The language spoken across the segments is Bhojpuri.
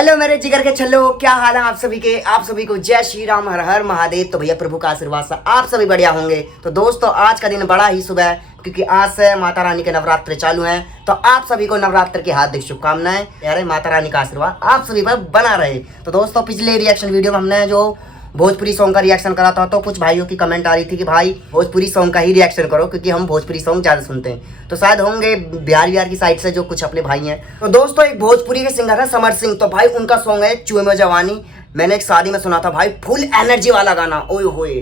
हेलो मेरे जिगर के छल्लो, क्या हाल है आप सभी के। आप सभी को जय श्री राम, हर हर महादेव। तो भैया प्रभु का आशीर्वाद से आप सभी बढ़िया होंगे। तो दोस्तों आज का दिन बड़ा ही शुभ है क्योंकि आज से माता रानी के नवरात्र चालू हैं। तो आप सभी को नवरात्र की हार्दिक शुभकामनाएं। यार माता रानी का आशीर्वाद आप सभी पर बना रहे। तो दोस्तों पिछले रिएक्शन वीडियो में हमने जो भोजपुरी सॉन्ग का रिएक्शन करा था, तो कुछ भाइयों की कमेंट आ रही थी कि भाई भोजपुरी सॉन्ग का ही रिएक्शन करो क्योंकि हम भोजपुरी सॉन्ग ज़्यादा सुनते हैं। तो शायद होंगे बिहार की साइड से जो कुछ अपने भाई हैं। तो दोस्तों एक भोजपुरी के सिंगर है समर सिंह। तो भाई उनका सॉन्ग है चूहे में जवानी। मैंने एक शादी में सुना था भाई, फुल एनर्जी वाला गाना। ओए होए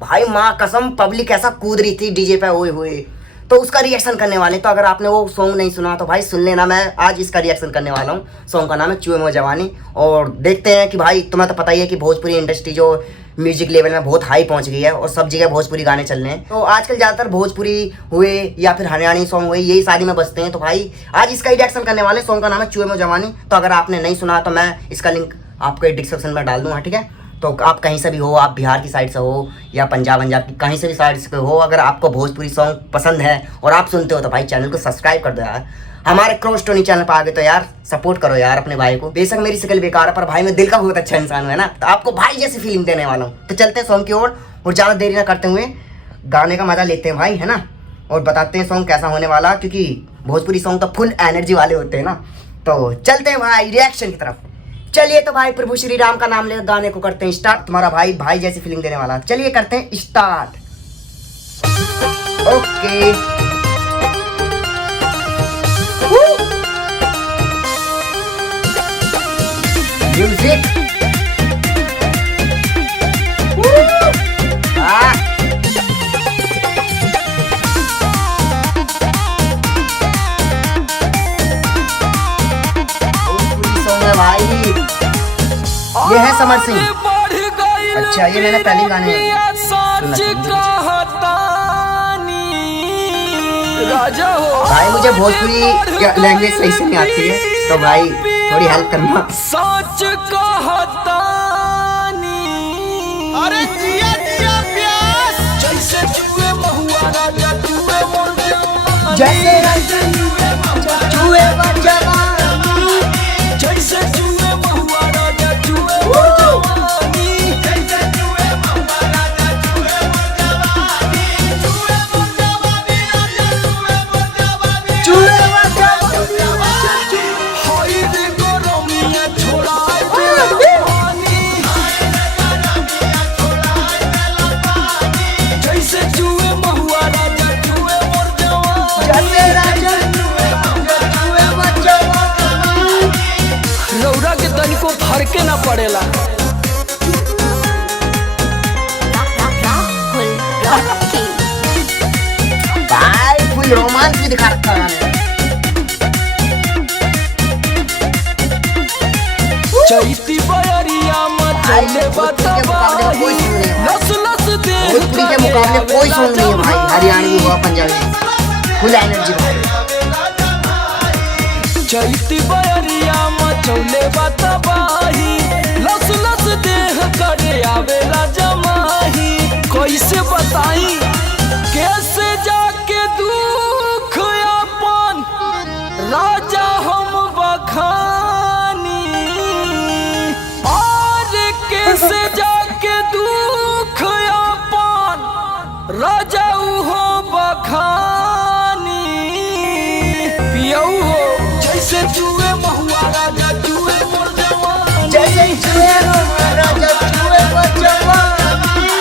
भाई, माँ कसम पब्लिक ऐसा कूद रही थी डीजे पे, ओए होए। तो उसका रिएक्शन करने वाले। तो अगर आपने वो सॉन्ग नहीं सुना तो भाई सुन लेना। मैं आज इसका रिएक्शन करने वाला हूँ। सॉन्ग का नाम है चूहे में जवानी। और देखते हैं कि भाई तुम्हें तो पता ही है कि भोजपुरी इंडस्ट्री जो म्यूजिक लेवल में बहुत हाई पहुंच गई है और सब जगह भोजपुरी गाने चल रहे हैं। तो आजकल ज़्यादातर भोजपुरी हुए या फिर हरियाणी सॉन्ग हुए यही शादी में बजते हैं। तो भाई आज इसका ही रिएक्शन करने वाले। सॉन्ग का नाम है चूहे में जवानी। तो अगर आपने नहीं सुना तो मैं इसका लिंक आपको डिस्क्रिप्शन में डाल दूँगा, ठीक है। तो आप कहीं से भी हो, आप बिहार की साइड से हो या पंजाब की कहीं से भी साइड से हो, अगर आपको भोजपुरी सॉन्ग पसंद है और आप सुनते हो तो भाई चैनल को सब्सक्राइब कर दो यार। हमारे क्रॉस टोनी चैनल पर आ गए तो यार सपोर्ट करो यार अपने भाई को। बेशक मेरी शक्ल बेकार है पर भाई मैं दिल का बहुत अच्छा इंसान हूँ, है ना। तो आपको भाई जैसी फीलिंग देने वाला हूँ। तो चलते हैं सॉन्ग की ओर और ज़्यादा देरी ना करते हुए गाने का मजा लेते हैं भाई, है ना। और बताते हैं सॉन्ग कैसा होने वाला, क्योंकि भोजपुरी सॉन्ग तो फुल एनर्जी वाले होते हैं ना। तो चलते हैं भाई रिएक्शन की तरफ। चलिए तो भाई प्रभु श्री राम का नाम लेकर गाने को करते हैं स्टार्ट। तुम्हारा भाई जैसी फीलिंग देने वाला। चलिए करते हैं स्टार्ट। ओके म्यूजिक भाई, ये है समर सिंह। अच्छा ये मैंने पहले गाने भाई, मुझे भोजपुरी लैंग्वेज सही से नहीं आती है तो भाई थोड़ी हेल्प करना। सच कहता अरे जिया जिया प्यास जैसे चूहे महुआ राजा चूहे मोर जवानी, जैसे चूहे मोर जवानी, जैसे चूहे महुआ राजा चूहे मोर जवानी, जैसे चूहे महुआ राजा चूहे मोर जवानी, चूहे मोर जवानी राजा चूहे मोर जवानी, हाय रे गरमिया छोड़ाए दे पानी, हाय रे गरमिया छोड़ाए दे पानी, जैसे चूहे महुआ राजा चूहे मोर जवानी, जैसे राजा चूहे मोर जवानी। रौरा के तनिको फरके ना पड़ेला। भाई फुल रोमांस भी दिखा रखा है। चैती बयरिया मचले बताबाही, लस लस देह भोजपुरी के मुकाबले कोई सॉन्ग नहीं है भाई, हरियाणवी हुआ पंजाबी, फुल एनर्जी भाई। चैती बयरिया मचले बताबाही, लस लस देह करे आवेला जमाही। कैसे बताई कैसे जाके दुख अपन राजा हम बखानी, और कैसे जाके दुख अपन राजा हो बखानी। पियऊ हो जैसे चूहे महुआ राजा चूहे मोर जवानी, जैसे चूहे राजा चूहे मोर जवानी,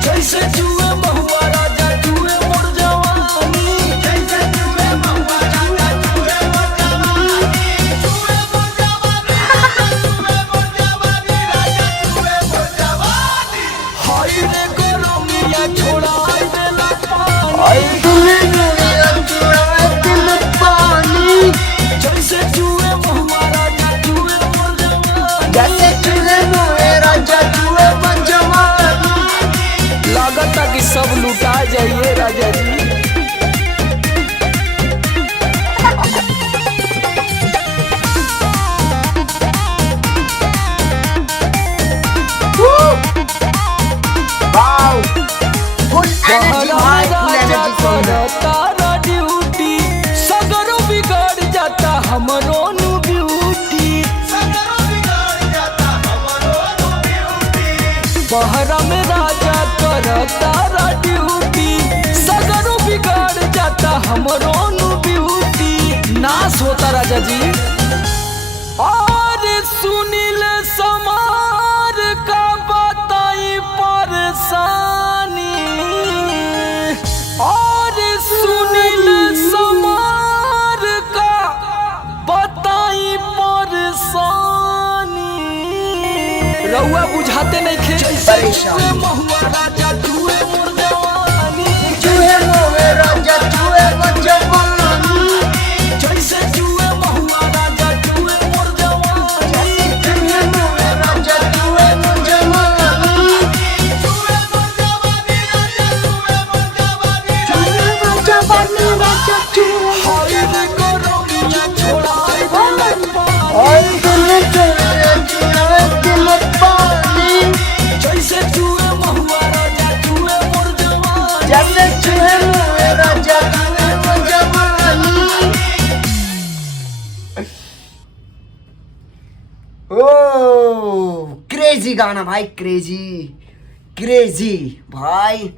जैसे चूहे महुआ राजा चूहे मोर जवानी, जैसे चूहे महुआ राजा चूहे मोर जवानी, चूहे मोर जवानी चूहे मोर जवानी राजा चूहे मोर जवानी, हाय रे गरमिया छोड़ाए देला पानी, पानी, जैसे चूहे महुआ राजा चूहे मोर जवानी, जैसे चूहे राजा चूहे मोर जवानी। लागता कि सब लुटा जाइए राजा जी। वाओ फुल एनर्जी भाई, फुल एनर्जी सॉन्ग। तारा ड्यूटी सगरो बिगड़ जाता हमरो नु ब्यूटी, सगरो बहरा में राजा करता ड्यूटी, सगरो बिगाड़ जाता हमरो नु ब्यूटी, नाश होता राजा जी। और सुनील समार का बताई परेशानी, और सुनील समार का बताई परेशानी, रउआ बुझाते नहीं खे परेशानी। महुआ राजा जुए मोर जवानी, जुए मोहे राजा जुए मोर जवानी, जैसे जुए महुआ राजा जुए मोर जवानी, जुए मोहे राजा जुए मोर जवानी, जुए मोर जवानी राजा जुए मोर जवानी, जुए मोर जवानी राजा जुए। हाय रे गरौनिया छोड़ाई दिल पानी, और दुनिया चले जुए दिल पानी, जैसे जुए महुआ राजा जुए मोर जवानी, जैसे जुए मोहे राजा जुए मोर जवानी। ओ क्रेजी गाना भाई, क्रेजी क्रेजी भाई।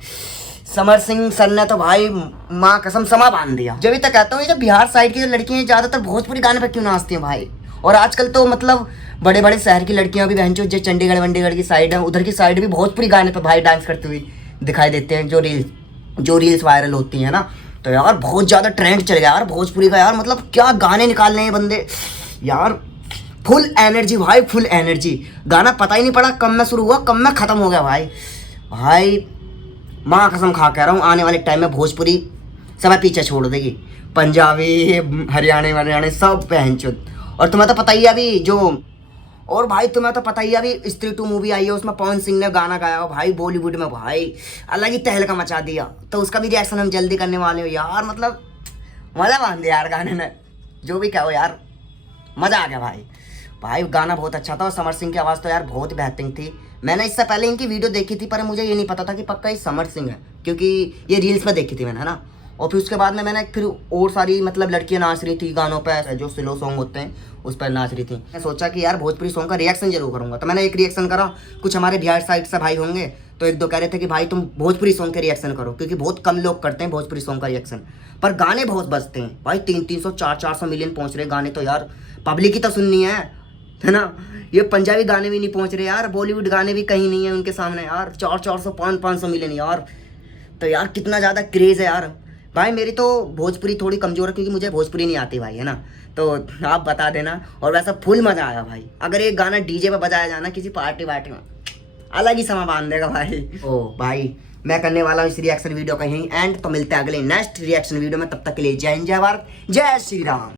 समर सिंह सर ने तो भाई माँ कसम समा बांध दिया। जब भी तक कहता हूँ ये जो बिहार साइड की जो लड़कियां हैं ज्यादातर भोजपुरी गाने पे क्यों नाचती हैं भाई। और आजकल तो मतलब बड़े बड़े शहर की लड़कियां भी बहन जो चंडीगढ़ वंडीगढ़ की साइड है उधर की साइड भी भोजपुरी गाने पे भाई डांस करती हुई दिखाई देते हैं, जो रील्स वायरल होती हैं ना। तो यार बहुत ज़्यादा ट्रेंड चल गया यार भोजपुरी का यार, मतलब क्या गाने निकाल रहे हैं बंदे यार। फुल एनर्जी भाई, फुल एनर्जी। गाना पता ही नहीं पड़ा कब में शुरू हुआ कब में ख़त्म हो गया भाई। भाई माँ कसम खा कह रहा हूँ आने वाले टाइम में भोजपुरी सब पीछे छोड़ देगी, पंजाबी हरियाणा सब पहनचुद। और तुम्हें तो पता ही है अभी जो, और भाई तुम्हें तो पता ही है अभी स्त्री 2 मूवी आई है उसमें पवन सिंह ने गाना गाया हो भाई बॉलीवुड में, भाई अलग ही तहलका मचा दिया। तो उसका भी रिएक्शन हम जल्दी करने वाले हो यार, मतलब मज़ा बांध दिया यार गाने ने। जो भी कहो यार मज़ा आ गया भाई। भाई गाना बहुत अच्छा था और समर सिंह की आवाज़ तो यार बहुत बेहतरीन थी। मैंने इससे पहले इनकी वीडियो देखी थी पर मुझे ये नहीं पता था कि पक्का ये समर सिंह है, क्योंकि ये रील्स में देखी थी मैंने, है ना। और फिर उसके बाद में मैंने फिर और सारी मतलब लड़कियां नाच रही थी गानों पे, जो स्लो सॉन्ग होते हैं उस पर नाच रही थी। मैं सोचा कि यार भोजपुरी सॉन्ग का रिएक्शन जरूर करूँगा, तो मैंने एक रिएक्शन करा। कुछ हमारे बिहार साइड से भाई होंगे तो एक दो कह रहे थे कि भाई तुम भोजपुरी सॉन्ग के रिएक्शन करो, क्योंकि बहुत कम लोग करते हैं भोजपुरी सॉन्ग का रिएक्शन, पर गाने बहुत बजते हैं भाई। 300 400 मिलियन पहुँच रहे गाने, तो यार पब्लिक ही तो सुननी है ना। ये पंजाबी गाने भी नहीं पहुंच रहे यार, बॉलीवुड गाने भी कहीं नहीं है उनके सामने यार। 400 500 मिलियन यार, तो यार कितना ज़्यादा क्रेज़ है यार। भाई मेरी तो भोजपुरी थोड़ी कमज़ोर है क्योंकि मुझे भोजपुरी नहीं आती भाई, है ना। तो आप बता देना। और वैसा फुल मज़ा आया भाई। अगर एक गाना डीजे पे बजाया जाना किसी पार्टी वार्टी में, अलग ही समा बांध देगा भाई। ओ भाई मैं करने वाला हूँ इस रिएक्शन वीडियो का यहीं एंड। तो मिलते हैं अगले नेक्स्ट रिएक्शन वीडियो में, तब तक के लिए जय हिंद, जय भारत, जय श्री राम।